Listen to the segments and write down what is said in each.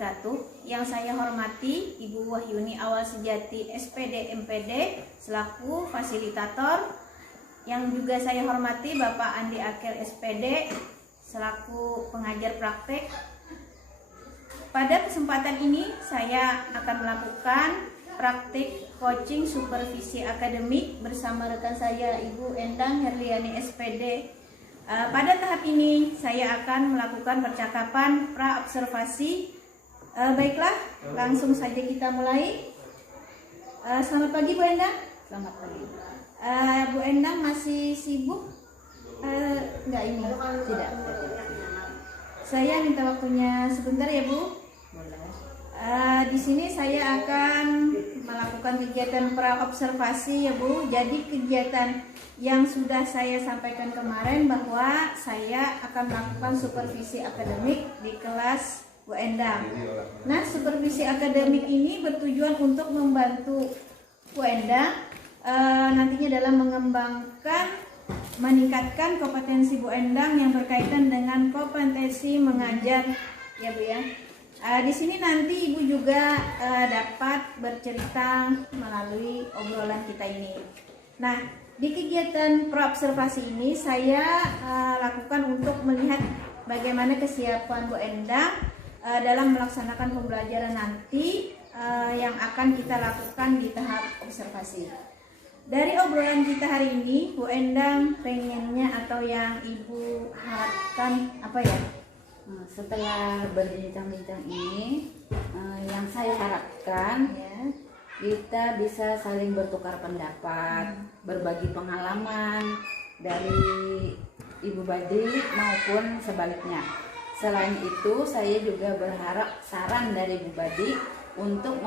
wabarakatuh. Yang saya hormati Ibu Wahyuni Awal Sejati SPD MPD selaku fasilitator. Yang juga saya hormati Bapak Andi Akhil SPD selaku pengajar praktek. Pada kesempatan ini saya akan melakukan praktik coaching supervisi akademik bersama rekan saya Ibu Endang Herliani SPD. Pada tahap ini saya akan melakukan percakapan pra-observasi. Baiklah, langsung saja kita mulai. Selamat pagi Bu Endang. Selamat pagi. Bu Endang masih sibuk? Enggak ini? Tidak. Saya minta waktunya sebentar ya Bu. Boleh. Di sini saya akan melakukan kegiatan pra-observasi ya Bu. Jadi kegiatan yang sudah saya sampaikan kemarin bahwa saya akan melakukan supervisi akademik di kelas Bu Endang. Nah, supervisi akademik ini bertujuan untuk membantu Bu Endang nantinya dalam mengembangkan, meningkatkan kompetensi Bu Endang yang berkaitan dengan kompetensi mengajar ya Bu ya. Di sini nanti Ibu juga dapat bercerita melalui obrolan kita ini. Nah, di kegiatan pra-observasi ini saya lakukan untuk melihat bagaimana kesiapan Bu Endang dalam melaksanakan pembelajaran nanti yang akan kita lakukan di tahap observasi. Dari obrolan kita hari ini, Bu Endang pengennya atau yang Ibu harapkan apa ya? Setelah berbincang-bincang ini, yang saya harapkan Ya. kita bisa saling bertukar pendapat, berbagi pengalaman dari Ibu Badi maupun sebaliknya. Selain itu, saya juga berharap saran dari Ibu Badi untuk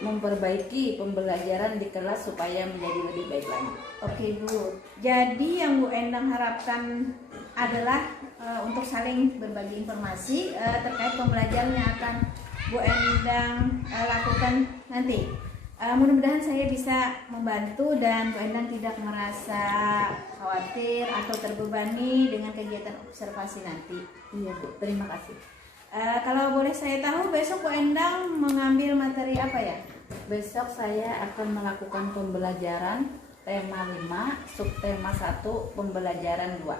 memperbaiki pembelajaran di kelas supaya menjadi lebih baik lagi. Oke Bu, jadi yang Bu Endang harapkan adalah untuk saling berbagi informasi terkait pembelajaran yang akan Bu Endang lakukan nanti. Mudah-mudahan saya bisa membantu dan Bu Endang tidak merasa khawatir atau terbebani dengan kegiatan observasi nanti. Iya Bu, terima kasih. Kalau boleh saya tahu, besok Bu Endang mengambil materi apa ya? Besok saya akan melakukan pembelajaran tema 5, subtema 1, pembelajaran 2.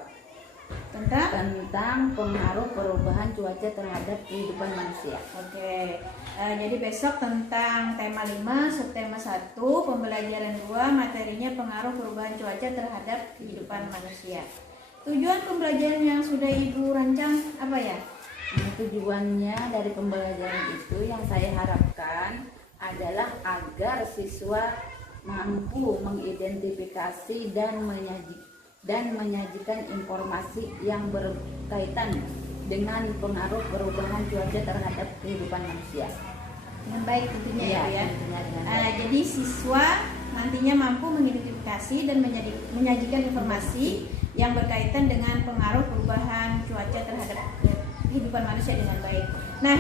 Tentang pengaruh perubahan cuaca terhadap kehidupan manusia. Oke, jadi besok tentang tema 5, subtema 1, pembelajaran 2, materinya pengaruh perubahan cuaca terhadap kehidupan manusia. Tujuan pembelajaran yang sudah Ibu rancang apa ya? Tujuannya dari pembelajaran itu yang saya harapkan adalah agar siswa mampu mengidentifikasi dan menyajikan informasi yang berkaitan dengan pengaruh perubahan cuaca terhadap kehidupan manusia. Dengan baik tentunya ya, Bu ya. Tentunya dengan baik. Jadi siswa nantinya mampu mengidentifikasi dan menyajikan informasi yang berkaitan dengan pengaruh perubahan cuaca terhadap kehidupan manusia dengan baik. Nah,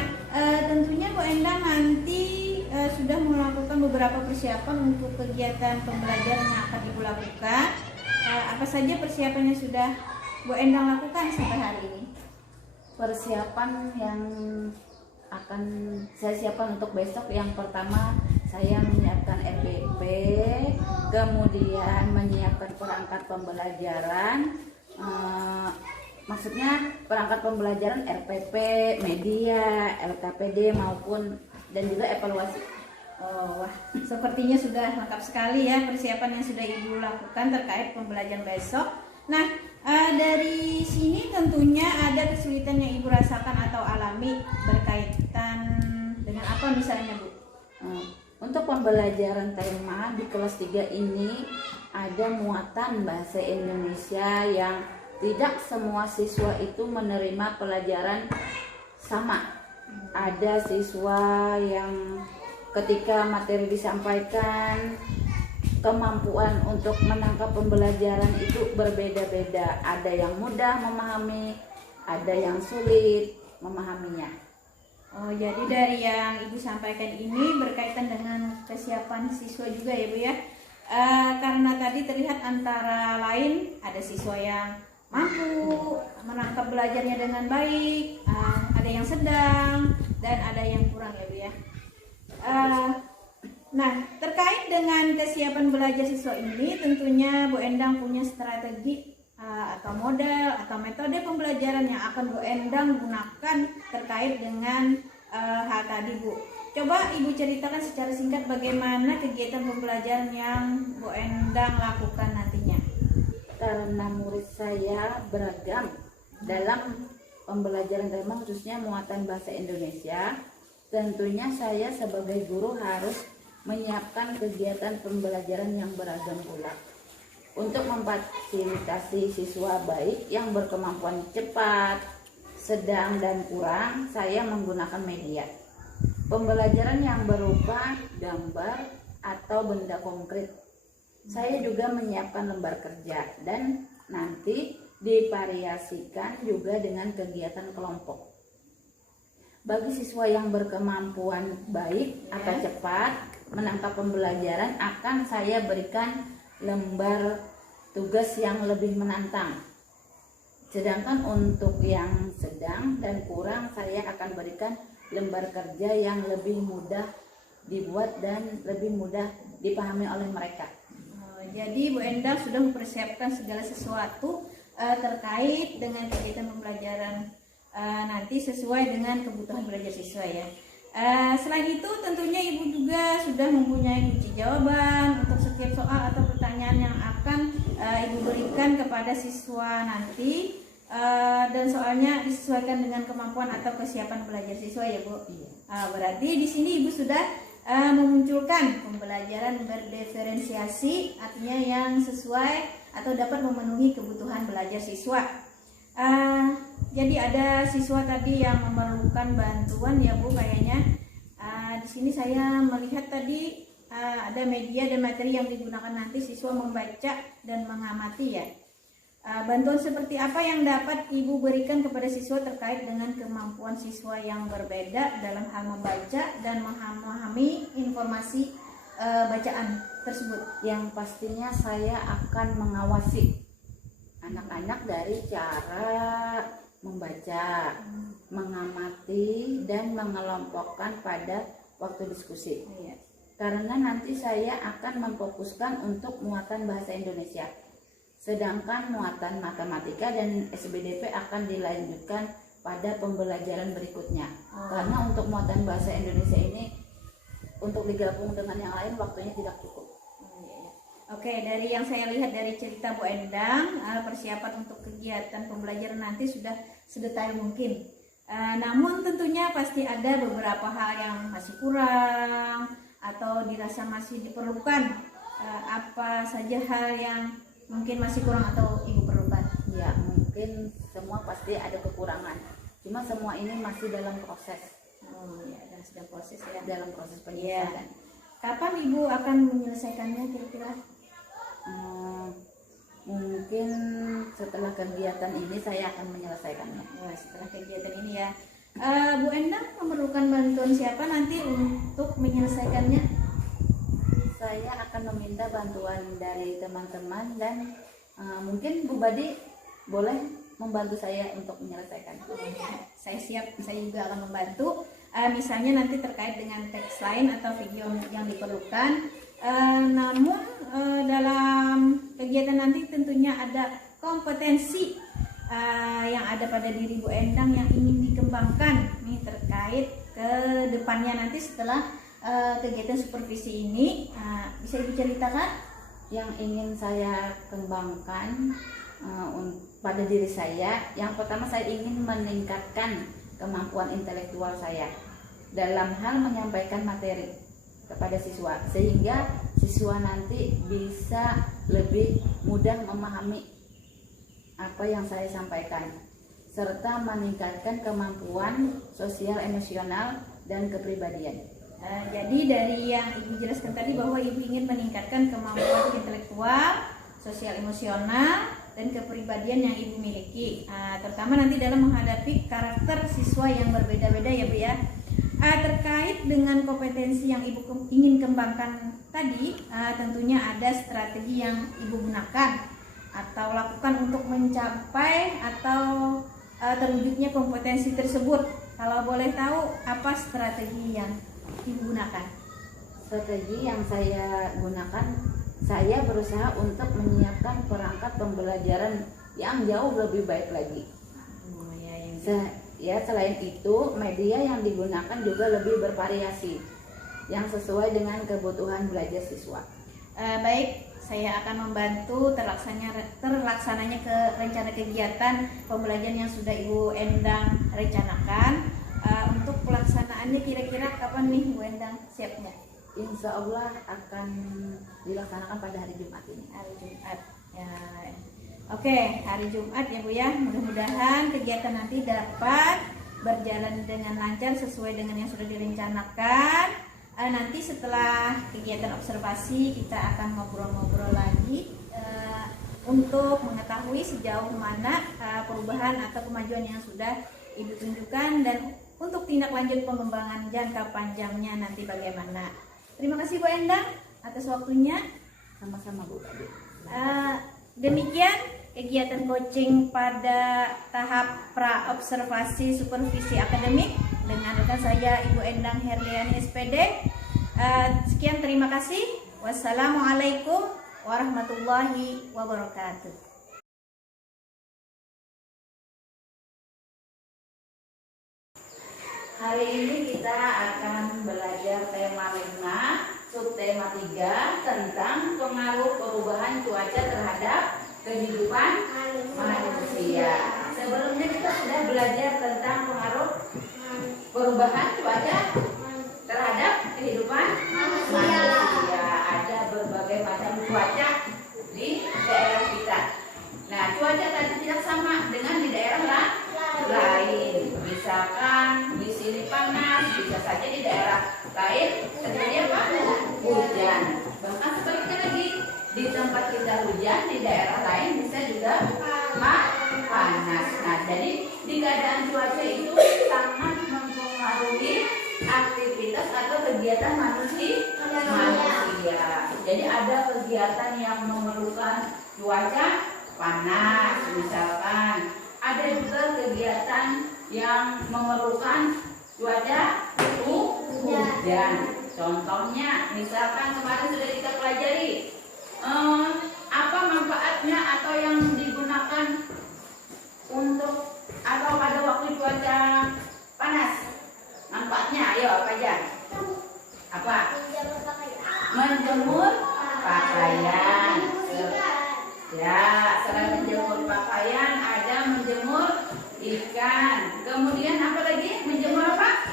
tentunya Bu Endang nanti sudah melakukan beberapa persiapan untuk kegiatan pembelajaran yang akan Ibu lakukan. Apa saja persiapan yang sudah Bu Endang lakukan sampai hari ini? Persiapan yang akan saya siapkan untuk besok, yang pertama saya menyiapkan RPP, kemudian menyiapkan perangkat pembelajaran, maksudnya perangkat pembelajaran RPP, media, LKPD maupun dan juga evaluasi. Oh, wah, sepertinya sudah lengkap sekali ya persiapan yang sudah Ibu lakukan terkait pembelajaran besok. Nah, dari sini tentunya ada kesulitan yang Ibu rasakan atau alami berkaitan dengan apa misalnya Bu? Untuk pembelajaran tema di kelas 3 ini ada muatan bahasa Indonesia yang tidak semua siswa itu menerima pelajaran sama. Ada siswa yang ketika materi disampaikan, kemampuan untuk menangkap pembelajaran itu berbeda-beda. Ada yang mudah memahami, ada yang sulit memahaminya. Oh, jadi dari yang Ibu sampaikan ini berkaitan dengan kesiapan siswa juga ya Bu ya. Karena tadi terlihat antara lain ada siswa yang mampu menangkap belajarnya dengan baik, ada yang sedang, dan ada yang kurang ya Bu ya. Nah, terkait dengan kesiapan belajar siswa ini, tentunya Bu Endang punya strategi atau model atau metode pembelajaran yang akan Bu Endang gunakan terkait dengan hal tadi Bu. Coba Ibu ceritakan secara singkat bagaimana kegiatan pembelajaran yang Bu Endang lakukan nantinya. Karena murid saya beragam dalam pembelajaran agama, khususnya muatan bahasa Indonesia, tentunya saya sebagai guru harus menyiapkan kegiatan pembelajaran yang beragam pula. Untuk memfasilitasi siswa baik yang berkemampuan cepat, sedang, dan kurang, saya menggunakan media pembelajaran yang berupa gambar atau benda konkret. Saya juga menyiapkan lembar kerja dan nanti divariasikan juga dengan kegiatan kelompok. Bagi siswa yang berkemampuan baik atau cepat menangkap pembelajaran, akan saya berikan lembar tugas yang lebih menantang. Sedangkan untuk yang sedang dan kurang, saya akan berikan lembar kerja yang lebih mudah dibuat dan lebih mudah dipahami oleh mereka. Jadi Bu Endang sudah mempersiapkan segala sesuatu terkait dengan kegiatan pembelajaran nanti sesuai dengan kebutuhan belajar siswa ya. Selain itu tentunya Ibu juga sudah mempunyai kunci jawaban untuk setiap soal atau pertanyaan yang akan Ibu berikan kepada siswa nanti, dan soalnya disesuaikan dengan kemampuan atau kesiapan belajar siswa ya Bu. Berarti di sini Ibu sudah memunculkan pembelajaran berdiferensiasi, artinya yang sesuai atau dapat memenuhi kebutuhan belajar siswa. Jadi ada siswa tadi yang memerlukan bantuan ya Bu kayaknya. Di sini saya melihat tadi ada media dan materi yang digunakan nanti siswa membaca dan mengamati ya. Bantuan seperti apa yang dapat Ibu berikan kepada siswa terkait dengan kemampuan siswa yang berbeda dalam hal membaca dan memahami informasi bacaan tersebut? Yang pastinya saya akan mengawasi anak-anak dari cara membaca, mengamati, dan mengelompokkan pada waktu diskusi. Karena nanti saya akan memfokuskan untuk muatan bahasa Indonesia. Sedangkan muatan matematika dan SBDP akan dilanjutkan pada pembelajaran berikutnya. Karena untuk muatan bahasa Indonesia ini untuk digabung dengan yang lain waktunya tidak cukup. Oke, dari yang saya lihat dari cerita Bu Endang, persiapan untuk kegiatan pembelajaran nanti sudah sedetail mungkin. Namun tentunya pasti ada beberapa hal yang masih kurang atau dirasa masih diperlukan. Apa saja hal yang mungkin masih kurang atau Ibu perlukan? Ya, mungkin semua pasti ada kekurangan. Cuma semua ini masih dalam proses. Dan sedang proses ya. Dalam proses penyelesaian. Kapan Ibu akan menyelesaikannya kira-kira? Mungkin setelah kegiatan ini saya akan menyelesaikannya. Setelah kegiatan ini ya. Bu Endang memerlukan bantuan siapa nanti untuk menyelesaikannya? Saya akan meminta bantuan dari teman-teman dan mungkin Bu Badi boleh membantu saya untuk menyelesaikan. Saya siap, saya juga akan membantu. Misalnya nanti terkait dengan teks lain atau video yang diperlukan. Namun dalam kegiatan nanti tentunya ada kompetensi yang ada pada diri Bu Endang yang ingin dikembangkan nih terkait ke depannya nanti setelah kegiatan supervisi ini. Bisa Ibu ceritakan? Yang ingin saya kembangkan pada diri saya, yang pertama saya ingin meningkatkan kemampuan intelektual saya dalam hal menyampaikan materi kepada siswa, sehingga siswa nanti bisa lebih mudah memahami apa yang saya sampaikan, serta meningkatkan kemampuan sosial, emosional, dan kepribadian. Jadi dari yang Ibu jelaskan tadi bahwa Ibu ingin meningkatkan kemampuan intelektual, sosial, emosional, dan kepribadian yang Ibu miliki, terutama nanti dalam menghadapi karakter siswa yang berbeda-beda ya Bu ya. Terkait dengan kompetensi yang Ibu ingin kembangkan tadi, tentunya ada strategi yang Ibu gunakan atau lakukan untuk mencapai atau terwujudnya kompetensi tersebut. Kalau boleh tahu apa strategi yang Ibu gunakan? Strategi yang saya gunakan, saya berusaha untuk menyiapkan perangkat pembelajaran yang jauh lebih baik lagi. Oh, Selain itu, media yang digunakan juga lebih bervariasi, yang sesuai dengan kebutuhan belajar siswa. Baik, saya akan membantu terlaksananya ke rencana kegiatan pembelajaran yang sudah Ibu Endang rencanakan. Untuk pelaksanaannya kira-kira kapan nih Bu Endang siapnya? Insya Allah akan dilaksanakan pada hari Jumat ini. Hari Jumat. Ya. Oke, hari Jumat ya Bu ya. Mudah-mudahan kegiatan nanti dapat berjalan dengan lancar sesuai dengan yang sudah direncanakan. Nanti setelah kegiatan observasi kita akan ngobrol-ngobrol lagi untuk mengetahui sejauh mana perubahan atau kemajuan yang sudah Ibu tunjukkan dan untuk tindak lanjut pengembangan jangka panjangnya nanti bagaimana. Terima kasih Bu Endang atas waktunya. Sama-sama Bu. Demikian kegiatan coaching pada tahap pra-observasi supervisi akademik dengan rekan saya Ibu Endang Herliani SPD. Sekian, terima kasih. Wassalamualaikum warahmatullahi wabarakatuh. Hari ini kita akan belajar tema 5, subtema 3 tentang pengaruh perubahan cuaca terhadap kehidupan manusia. Sebelumnya kita sudah belajar tentang pengaruh perubahan cuaca terhadap kehidupan manusia. Ada berbagai macam cuaca di daerah kita. Nah, cuaca tadi tidak sama dengan di daerah lain. Misalkan di sini panas, bisa saja di daerah lain terjadi apa? Hujan. Bahkan sebaliknya lagi, di tempat kita hujan, di daerah lain bisa juga panas. Nah, jadi di keadaan cuaca itu sangat mempengaruhi aktivitas atau kegiatan manusia. Jadi ada kegiatan yang memerlukan cuaca panas, misalkan. Ada juga kegiatan yang memerlukan cuaca hujan. Contohnya, misalkan kemarin sudah kita pelajari apa manfaatnya atau yang digunakan untuk atau pada waktu cuaca panas. Manfaatnya, ayo apa aja? Apa? Menjemur pakaian. Ya, selain menjemur pakaian, ada menjemur ikan. Kemudian apa lagi? Menjemur apa?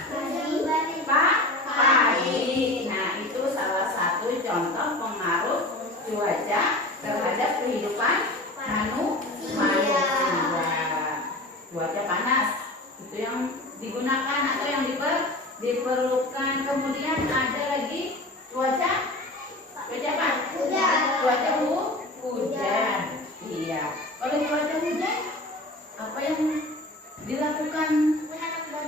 Padi. Nah, itu salah satu contoh pengaruh cuaca terhadap kehidupan manusia. Cuaca panas itu yang digunakan atau yang diperlukan. Kemudian ada lagi cuaca apa? Cuaca hujan. Iya. Kalau cuaca hujan, apa yang dilakukan?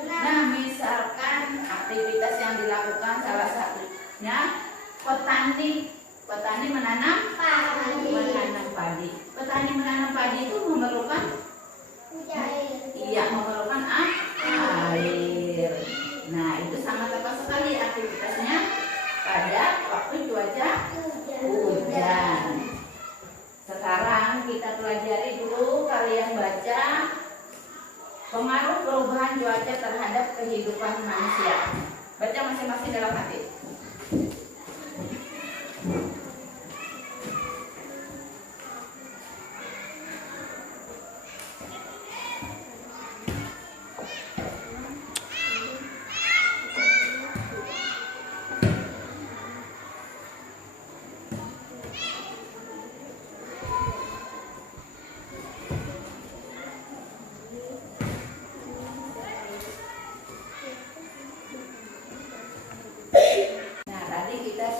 Nah, misalkan aktivitas yang dilakukan salah satunya petani menanam padi. Petani menanam padi itu memerlukan memerlukan air. Nah, itu sangat tepat sekali aktivitasnya pada waktu cuaca hujan. Sekarang kita pelajari dulu, kalian baca pengaruh perubahan cuaca terhadap kehidupan manusia. Baca masing-masing dalam hati.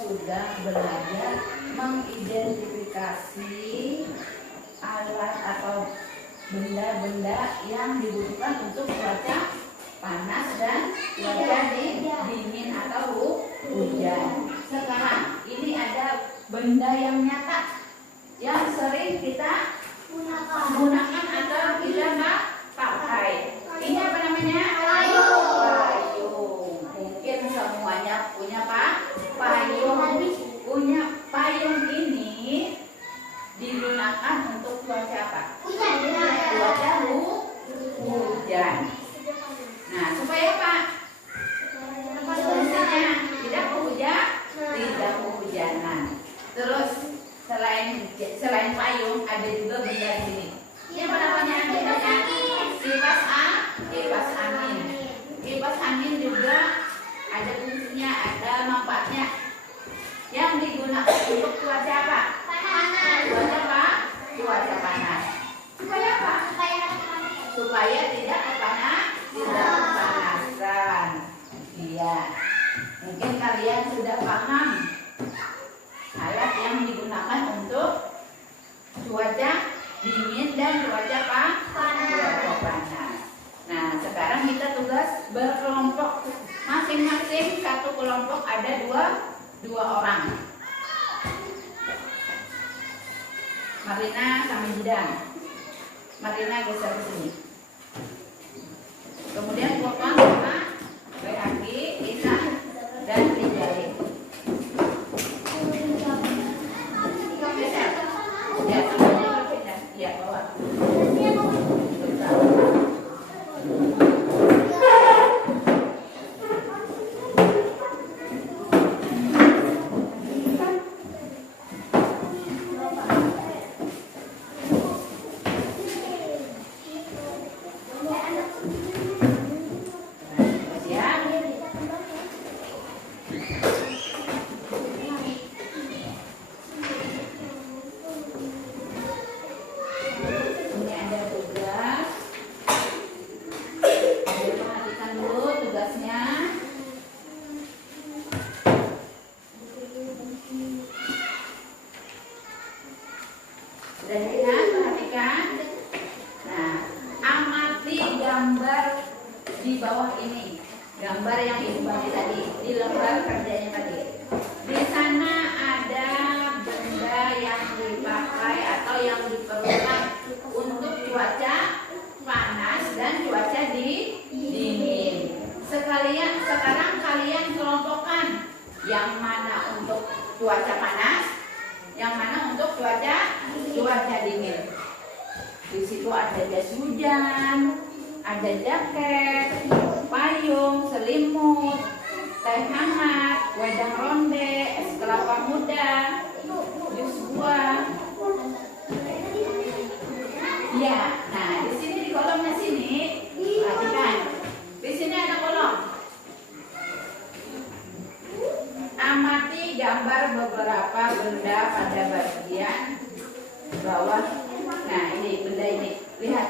Sudah belajar mengidentifikasi alat atau benda-benda yang dibutuhkan untuk cuaca panas dan cuaca dingin atau hujan. Sekarang ini ada benda yang nyata yang sering kita gunakan atau kita pakai. Ini apa namanya? Payung. semuanya punya payung. Punya payung ini digunakan untuk cuaca apa? Cuaca hujan. Nah, supaya apa? Solusinya tidak kehujanan. Terus selain payung ada juga benda di sini. Ini apa namanya? Kipas angin. Kipas angin juga ada fungsinya, ada manfaatnya. Yang digunakan untuk cuaca apa? Cuaca panas. Supaya apa? Supaya tidak kepanasan. Iya. Mungkin kalian sudah paham alat yang digunakan untuk cuaca dingin dan cuaca panas. Nah, sekarang kita tugas berkelompok. Masing-masing satu kelompok ada dua orang. Marina sama Jidang. Marina geser ke sini. Kemudian Popon sama Beraki, Ina, dan Rijali. Geser. Ya, semuanya berpindah. Ya, bawa. Perhatikan. Nah, amati gambar di bawah ini. Gambar yang Ibu bagi tadi di lembar kerjanya tadi. Di sana ada benda yang dipakai atau yang diperlukan untuk cuaca panas dan cuaca dingin. Sekarang kalian kelompokkan yang mana untuk cuaca panas, yang mana untuk cuaca dingin. Di situ ada jas hujan, ada jaket, payung, selimut, teh hangat, wedang ronde, es kelapa muda, jus buah. Ya, nah di sini di kolomnya sini, perhatikan. Di sini ada kolom. Amati gambar beberapa benda pada bagian bawah. Nah, ini benda ini. Lihat.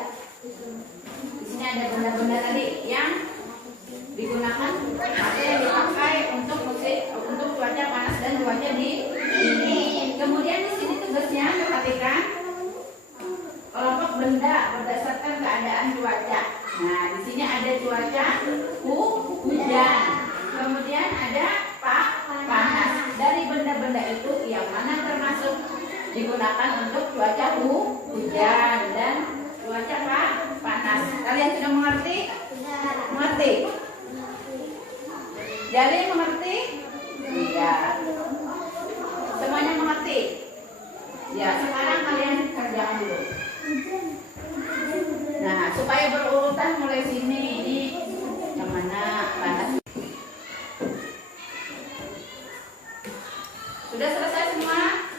Di sini ada benda-benda tadi yang digunakan atau yang dipakai untuk cuaca panas dan cuaca dingin. Kemudian di sini tugasnya perhatikan kelompok benda berdasarkan keadaan cuaca. Nah, di sini ada cuaca hujan. Kemudian ada panas. Dari benda-benda itu yang mana termasuk digunakan untuk cuaca hujan dan cuaca panas. Kalian sudah mengerti? Mengerti? Jadi mengerti? Iya. Semuanya mengerti? Ya, sekarang kalian kerjakan dulu. Nah, supaya berurutan mulai sini ini yang mana panas. Sudah selesai semua?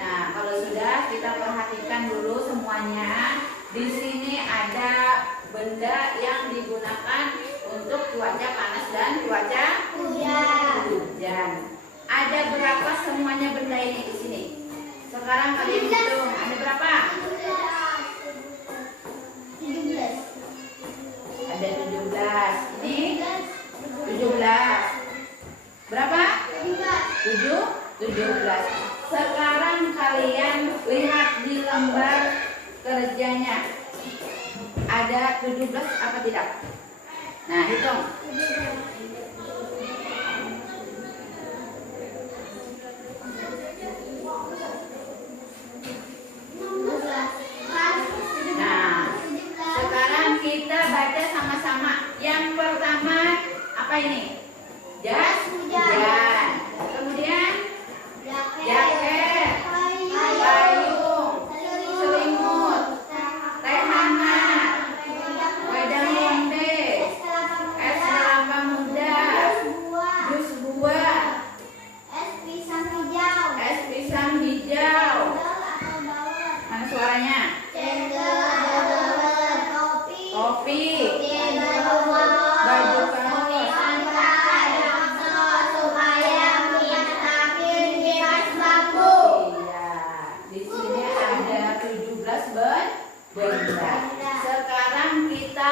Nah, kalau sudah kita perhatikan dulu semuanya. Di sini ada benda yang digunakan untuk cuaca panas dan cuaca hujan. Ada berapa semuanya benda ini di sini? Sekarang kalian hitung, ada berapa? 17. Ada 17. Ini 17. Berapa? 17. Sekarang kalian lihat di lembar kerjanya. Ada 17 apa tidak? Nah, hitung. Nah, sekarang kita baca sama-sama. Yang pertama apa ini? Jas hujan. Kemudian jaket, payung, selimut, teh hangat, wedang ronde, es kelapa muda, jus buah, es pisang hijau. Mana suaranya? Kopi, baju kaos. Iya, di sini ada 17 benda. Sekarang kita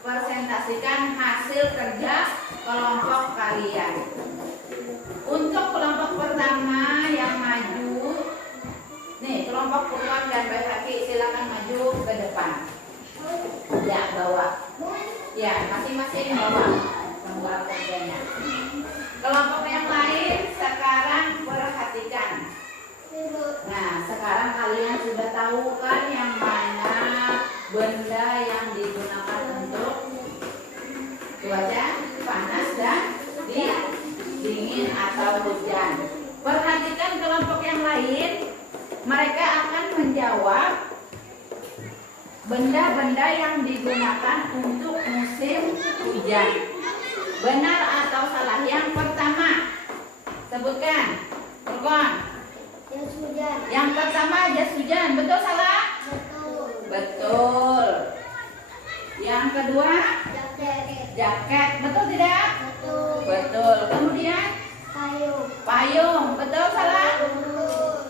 presentasikan hasil kerja kelompok kalian. Untuk kelompok pertama yang maju, nih kelompok Purwan dan Baihaqi, silakan maju ke depan. Ya, bawa. Ya, masing-masing bawa membuat kerjanya. Kelompok yang lain sekarang perhatikan. Nah, sekarang kalian sudah tahu kan yang mana benda yang digunakan untuk cuaca panas dan dingin atau hujan. Perhatikan kelompok yang lain, mereka akan menjawab benda-benda yang digunakan untuk musim hujan. Benar atau salah? Yang pertama, sebutkan. Purwan. Yang pertama jas hujan. Betul salah? Betul. Yang kedua, jaket. Betul tidak? Betul. Kemudian payung. Betul salah?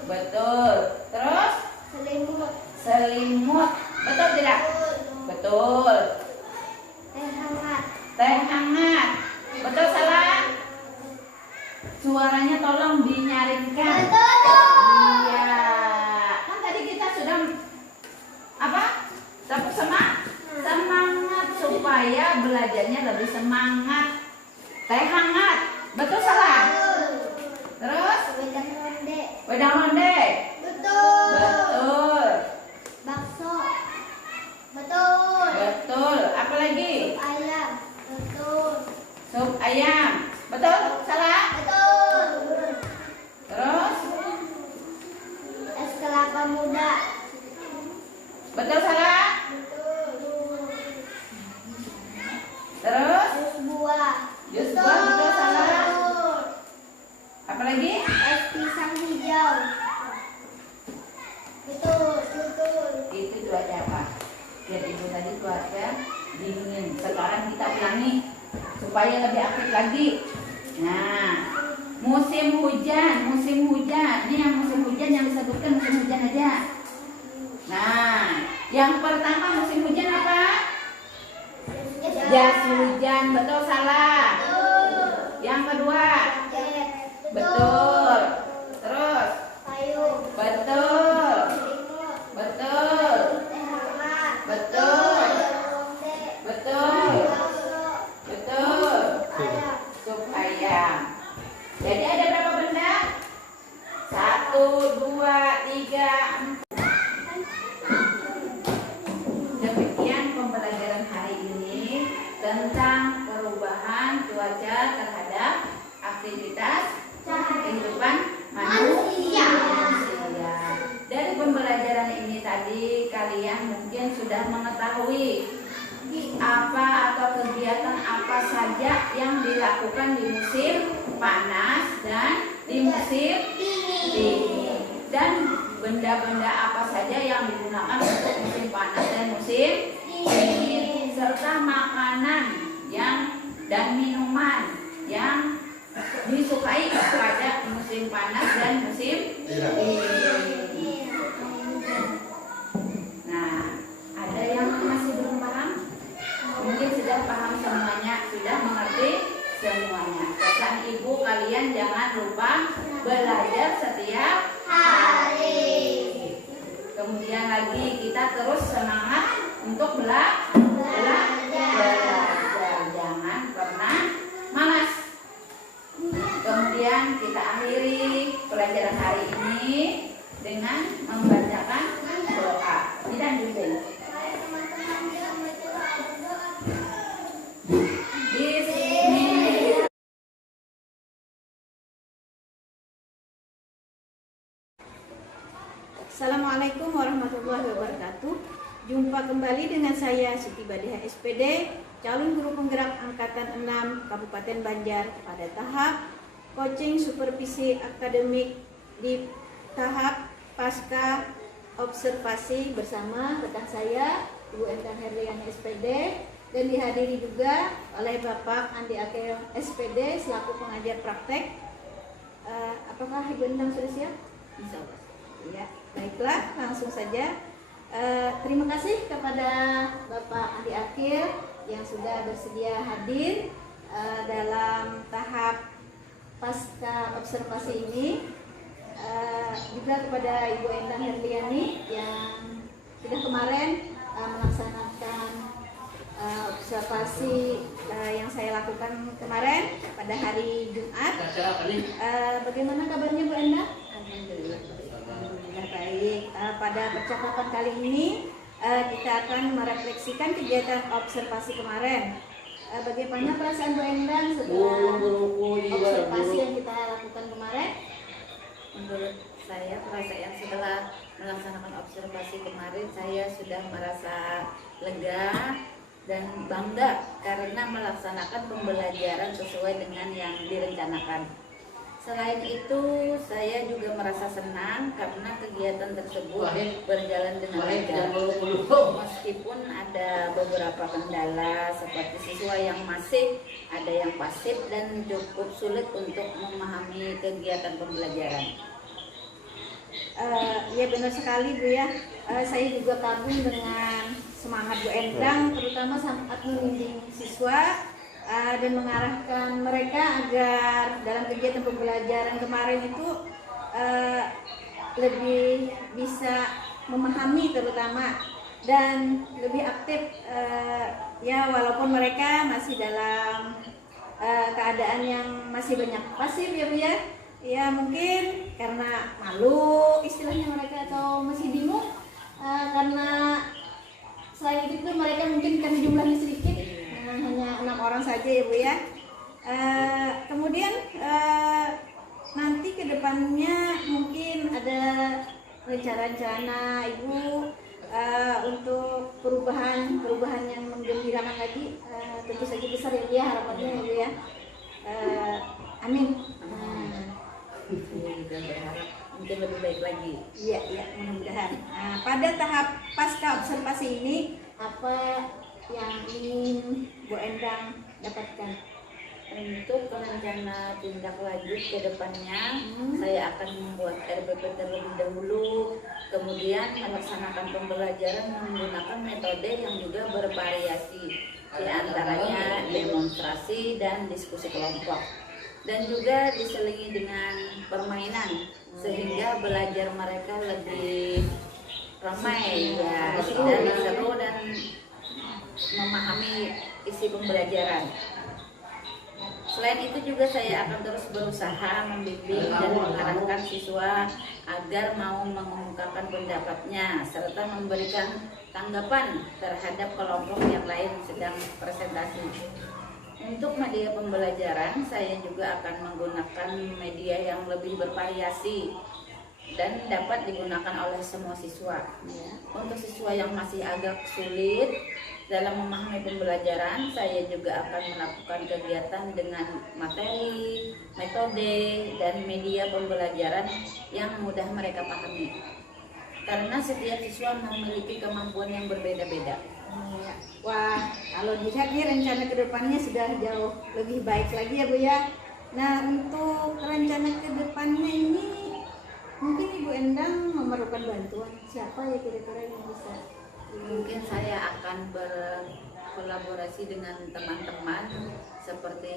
Betul. Terus selimut. Betul tidak? Betul. Teh hangat. Betul salah? Suaranya tolong dinyaringkan. Iya. Kan tadi kita sudah apa? Tepuk semangat supaya belajarnya lebih semangat. Teh hangat. Betul salah? Terus? Wedang ronde. Betul. Betul. Apa lagi? Sup ayam. Betul? Salah? Terus? Es kelapa muda. Betul salah? Terus? Jus buah. Jus buah. Betul salah? Apa lagi? Es pisang hijau. Betul. Itu cuaca apa? Jadi itu tadi cuaca dingin. Sekarang kita ulangi supaya lebih aktif lagi. Nah, musim hujan. Ini yang musim hujan yang disebutkan musim hujan aja. Nah, yang pertama musim hujan apa? Jas hujan. Betul salah? Yang kedua? Betul. Terus? Betul. Betul. Betul. Sup ayam. Jadi ada berapa benda? 1, 2, 3, 4. Demikian pembelajaran hari ini tentang perubahan cuaca terhadap aktivitas kehidupan manusia. Dari pembelajaran ini tadi kalian mungkin sudah mengetahui apa atau kegiatan apa saja yang dilakukan di musim panas dan di musim dingin, dan benda-benda apa saja yang digunakan untuk musim panas dan musim dingin, serta makanan dan minuman yang disukai pada musim panas dan musim dingin. Nah, ada yang masih belum paham? Mungkin sudah paham semuanya, sudah mengerti semuanya. Pesan ibu, kalian jangan lupa belajar setiap hari. Kemudian lagi kita terus semangat untuk belajar. Jangan pernah malas. Kemudian kita akhiri pelajaran hari ini dengan membacakan doa. Tidak dulu. Bismillah. Assalamualaikum warahmatullahi wabarakatuh. Jumpa kembali dengan saya Siti Badiha SPD, calon guru penggerak angkatan 6 Kabupaten Banjar pada tahap coaching supervisi akademik di tahap pasca observasi bersama rekan saya Ibu Endang Herliani SPD, dan dihadiri juga oleh Bapak Andi Akel SPD selaku pengajar praktek. Apakah Ibu Endang sudah siap? Insya Allah. Ya, baiklah, langsung saja. Terima kasih kepada Bapak Andi Akhil yang sudah bersedia hadir dalam tahap pasca observasi ini. Juga kepada Ibu Endang Herliani yang sudah kemarin melaksanakan observasi yang saya lakukan kemarin pada hari Jumat. Bagaimana kabarnya Bu Endang? Alhamdulillah baik. Pada percakapan kali ini kita akan merefleksikan kegiatan observasi kemarin. Bagaimana perasaan Bu Endang setelah observasi yang kita lakukan kemarin? Menurut saya perasaan setelah melaksanakan observasi kemarin, saya sudah merasa lega dan bangga karena melaksanakan pembelajaran sesuai dengan yang direncanakan. Selain itu, saya juga merasa senang karena kegiatan tersebut berjalan dengan lancar. Meskipun ada beberapa kendala seperti siswa yang masif, ada yang pasif dan cukup sulit untuk memahami kegiatan pembelajaran. Ya benar sekali Bu ya. Saya juga kagum dengan semangat Bu Endang, terutama saat membimbing siswa dan mengarahkan mereka agar dalam kegiatan pembelajaran kemarin itu lebih bisa memahami terutama dan lebih aktif, ya walaupun mereka masih dalam keadaan yang masih banyak pasif ya Bu ya. Ya mungkin karena malu istilahnya mereka, atau masih bingung karena selain itu mereka mungkin karena jumlahnya sedikit, hanya 6 orang saja ya Bu ya. Kemudian nanti ke depannya mungkin ada rencana-rencana Ibu untuk perubahan yang menggembirakan lagi, tentu saja besar ya Bu ya, harapannya ya Bu ya. Amin. Saya juga berharap mungkin lebih baik lagi. Iya, mudah-mudahan. Nah, pada tahap pasca observasi ini, apa yang ingin Bu Endang dapatkan? Untuk rencana tindak lanjut ke depannya, saya akan membuat RPP terlebih dahulu, kemudian melaksanakan pembelajaran menggunakan metode yang juga bervariasi, di antaranya demonstrasi dan diskusi kelompok, dan juga diselingi dengan permainan sehingga belajar mereka lebih ramai ya, dan seru dan memahami isi pembelajaran. Selain itu juga saya akan terus berusaha membimbing dan mengarahkan siswa agar mau mengungkapkan pendapatnya serta memberikan tanggapan terhadap kelompok yang lain sedang presentasi. Untuk media pembelajaran, saya juga akan menggunakan media yang lebih bervariasi dan dapat digunakan oleh semua siswa. Untuk siswa yang masih agak sulit dalam memahami pembelajaran, saya juga akan melakukan kegiatan dengan materi, metode, dan media pembelajaran yang mudah mereka pahami. Karena setiap siswa memiliki kemampuan yang berbeda-beda. Wah, kalau dilihat nih rencana kedepannya sudah jauh lebih baik lagi ya Bu ya. Nah, untuk rencana kedepannya ini mungkin Ibu Endang memerlukan bantuan siapa ya kira-kira yang bisa? Mungkin saya akan berkolaborasi dengan teman-teman seperti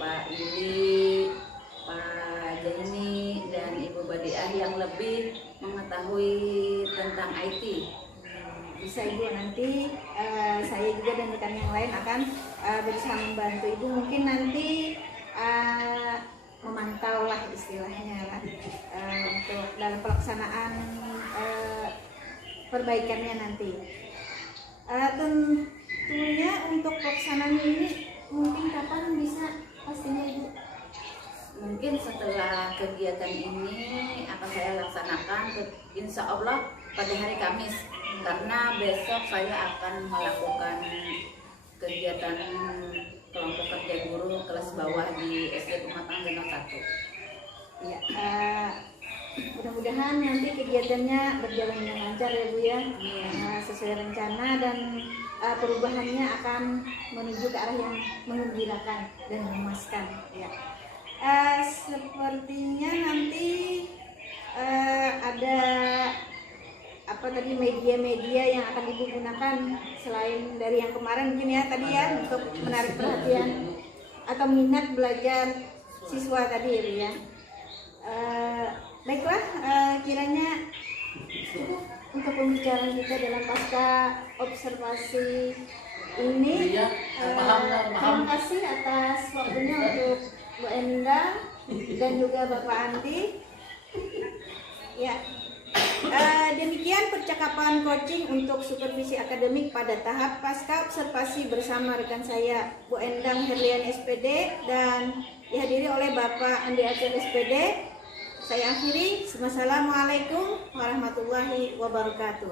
Pak Yuli, Pak Jaini, dan Ibu Badiah yang lebih mengetahui tentang IT. Bisa Ibu, nanti saya juga dan rekan yang lain akan berusaha membantu Ibu, mungkin nanti memantau lah istilahnya lah untuk dalam pelaksanaan perbaikannya nanti. Tentunya untuk pelaksanaannya ini mungkin kapan bisa pastinya Ibu? Mungkin setelah kegiatan ini akan saya laksanakan insya Allah pada hari Kamis, karena besok saya akan melakukan kegiatan kelompok kerja guru kelas bawah di SD Pematang Danau 1. Ya, mudah-mudahan nanti kegiatannya berjalan dengan lancar ya Bu ya, sesuai rencana, dan perubahannya akan menuju ke arah yang menggembirakan dan memuaskan ya. Sepertinya nanti ada apa tadi media-media yang akan Ibu gunakan selain dari yang kemarin mungkin ya tadi ya, untuk menarik perhatian atau minat belajar siswa tadi ya. Baiklah, kiranya cukup untuk pembicaraan kita dalam pasca observasi ini. Terima kasih atas waktunya untuk Bu Endang dan juga Bapak Andi. Ya, demikian percakapan coaching untuk supervisi akademik pada tahap pasca observasi bersama rekan saya Bu Endang Herliani SPD dan dihadiri oleh Bapak Andi Aceh SPD. Saya akhiri. Wassalamualaikum warahmatullahi wabarakatuh.